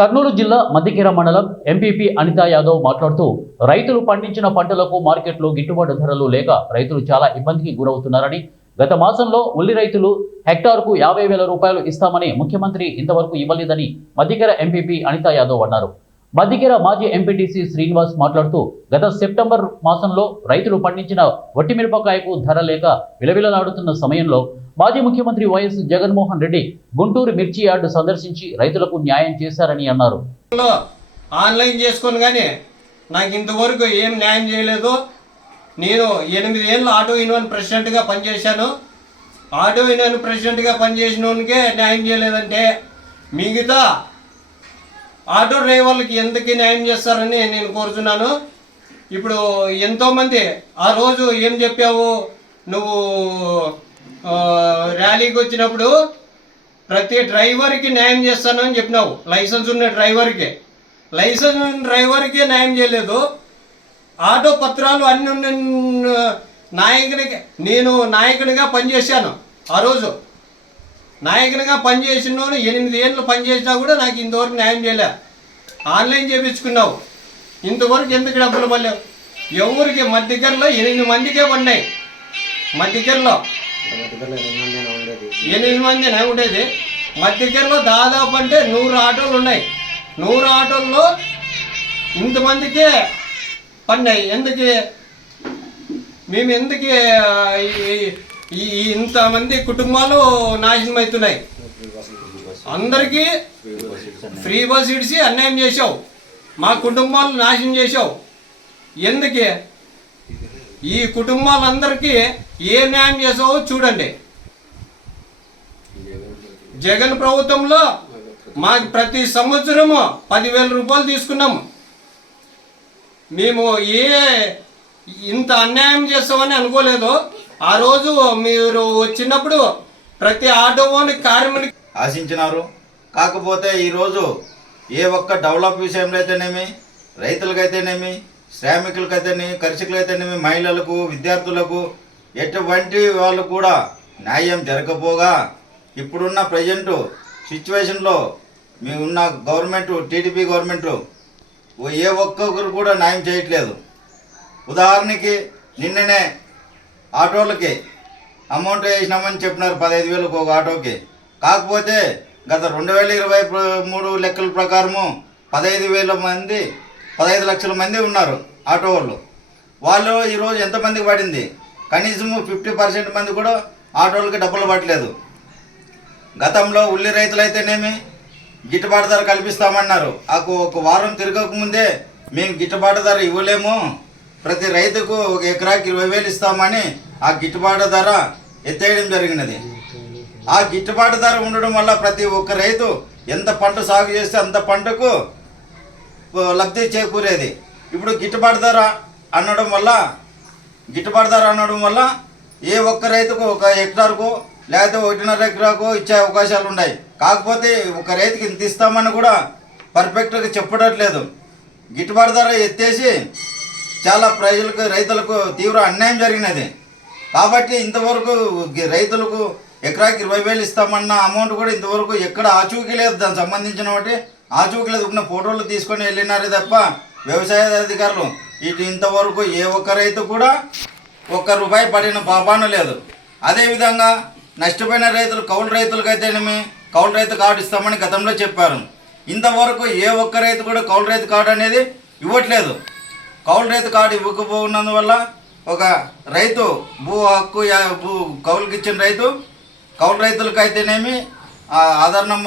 కర్నూలు జిల్లా మద్దికేర మండలం ఎంపీపీ అనితా యాదవ్ మాట్లాడుతూ రైతులు పండించిన పంటలకు మార్కెట్లో గిట్టుబాటు ధరలు లేక రైతులు చాలా ఇబ్బందికి గురవుతున్నారని, గత మాసంలో ఉల్లి రైతులు హెక్టార్కు 50,000 రూపాయలు ఇస్తామని ముఖ్యమంత్రి ఇంతవరకు ఇవ్వలేదని మద్దికేర ఎంపీపీ అనితా యాదవ్ అన్నారు. మద్దికేర మాజీ ఎంపీటీసీ శ్రీనివాస్ మాట్లాడుతూ గత సెప్టెంబర్ మాసంలో రైతులు పండించిన వట్టిమిరపకాయకు ధర లేక విలవిలలాడుతున్న సమయంలో మాజీ ముఖ్యమంత్రి వైఎస్ జగన్మోహన్ రెడ్డి గుంటూరు మిర్చి యార్డు సందర్శించి రైతులకు న్యాయం చేశారని అన్నారు. ఆన్లైన్ చేసుకొని కానీ నాకు ఇంతవరకు ఏం న్యాయం చేయలేదు. నేను 8 ఏళ్ళు ఆటో యూనియన్ ప్రెసిడెంట్గా పనిచేశాను. ఆటో యూనియన్ ప్రెసిడెంట్గా పనిచేసిన వానికే న్యాయం చేయలేదంటే మిగతా ఆటో డ్రైవర్లకి ఎందుకు న్యాయం చేస్తారని నేను కోరుతున్నాను. ఇప్పుడు ఎంతోమంది ఆ రోజు ఏం చెప్పావు, నువ్వు ర్యాలీకి వచ్చినప్పుడు ప్రతి డ్రైవర్కి న్యాయం చేస్తాను అని చెప్పినావు. లైసెన్స్ ఉన్న డ్రైవర్కి న్యాయం చేయలేదు. ఆటో పత్రాలు అన్ని నేను నాయకునిగా పనిచేశాను. ఆ రోజు నాయకునిగా పనిచేసిన 8 ఏళ్ళు పనిచేసినా కూడా నాకు ఇంతవరకు న్యాయం చేయలే. ఆన్లైన్ చేయించుకున్నావు, ఇంతవరకు ఎందుకు డబ్బులు పడలేవు? ఎవరికి మధ్యకర్లో 8 మందికే పడినాయి. మధ్యకర్లో 8 మంది ఉండేది. మధ్యకర్లో దాదాపు అంటే 100 ఆటోలు ఉన్నాయి. 100 ఆటోల్లో ఇంతమందికే పడినాయి. మేము ఎందుకు ఇంతమంది కుటుంబాలు నాశనం అవుతున్నాయి? అందరికీ ఫ్రీ బస్ ఇడిసి అన్యాయం చేసావు, మా కుటుంబాలు నాశనం చేసావు. ఎందుకే ఈ కుటుంబాలందరికీ ఏ న్యాయం చేసావో చూడండి. జగన్ ప్రభుత్వంలో మాకు ప్రతి సంవత్సరము 10,000 రూపాయలు తీసుకున్నాము. మేము ఇంత అన్యాయం చేస్తామని అనుకోలేదు. ఆ రోజు మీరు వచ్చినప్పుడు ప్రతి ఆటోని కార్మికునికి ఆశించినారు. కాకపోతే ఈరోజు ఏ ఒక్క డెవలప్ విషయంలో అయితేనేమి, రైతులకైతేనేమి, శ్రామికులకైతేనేమి, కర్షకులైతేనేమి, మహిళలకు, విద్యార్థులకు ఎటువంటి వాళ్ళు కూడా న్యాయం జరగకపోగా ఇప్పుడున్న ప్రజెంటు సిచ్యువేషన్లో మీ ఉన్న గవర్నమెంట్, టీడీపీ గవర్నమెంట్ ఏ ఒక్కొక్కరు కూడా న్యాయం చేయట్లేదు. ఉదాహరణకి నిన్ననే ఆటోలకి అమౌంట్ వేసినామని చెప్పినారు 15,000 ఒక ఆటోకి. కాకపోతే గత 2023 లెక్కల ప్రకారము 15 లక్షల మంది ఉన్నారు ఆటో వాళ్ళు ఈరోజు ఎంతమందికి పడింది? కనీసము 50% మంది కూడా ఆటోలకి డబ్బులు పట్టలేదు. గతంలో ఉల్లి రైతులైతేనేమి గిట్టుబాటు ధర కల్పిస్తామన్నారు. ఒక వారం తిరగకముందే మేము గిట్టుబాటు ధర ఇవ్వలేము, ప్రతి రైతుకు ఒక ఎకరాకి 20,000 ఇస్తామని ఆ గిట్టుబాటు ధర ఎత్తేయడం జరిగినది. ఆ గిట్టుబాటు ధర ఉండడం వల్ల ప్రతి ఒక్క రైతు ఎంత పంట సాగు చేస్తే అంత పంటకు లబ్ధి చేకూరేది. ఇప్పుడు గిట్టుబాటు ధర అనడం వల్ల ఏ ఒక్క రైతుకు ఒక హెక్టార్కు లేకపోతే 1.5 ఎకరాకు ఇచ్చే అవకాశాలు ఉన్నాయి. కాకపోతే ఒక రైతుకి ఇంత ఇస్తామని కూడా పర్ఫెక్ట్గా చెప్పట్లేదు. గిట్టుబాటు ధర ఎత్తేసి చాలా రైతులకు తీవ్ర అన్యాయం జరిగినది. కాబట్టి ఇంతవరకు రైతులకు ఎకరాకి 20,000 ఇస్తామన్న అమౌంట్ కూడా ఇంతవరకు ఎక్కడ ఆచూకీ లేదు. దానికి సంబంధించిన ఒకటి ఆచూకీ లేదు. ఉన్న ఫోటోలు తీసుకొని వెళ్ళినారే తప్ప వ్యవసాయ అధికారులు ఇంతవరకు ఏ ఒక్క రైతు కూడా ₹1 పడిన పాపాన లేదు. అదేవిధంగా నష్టపోయిన రైతులు, కౌలు రైతులకైతేనేమి కౌలు రైతు కార్డు ఇస్తామని గతంలో చెప్పారు. ఇంతవరకు ఏ ఒక్క రైతు కూడా కౌలు రైతు కార్డు అనేది ఇవ్వట్లేదు. కౌలు రైతు కార్డు ఇవ్వకపోయినందువల్ల ఒక రైతు భూ హక్కు కౌలుకి ఇచ్చిన రైతు, కౌలు రైతులకైతేనేమి ఆధార్ నంబర్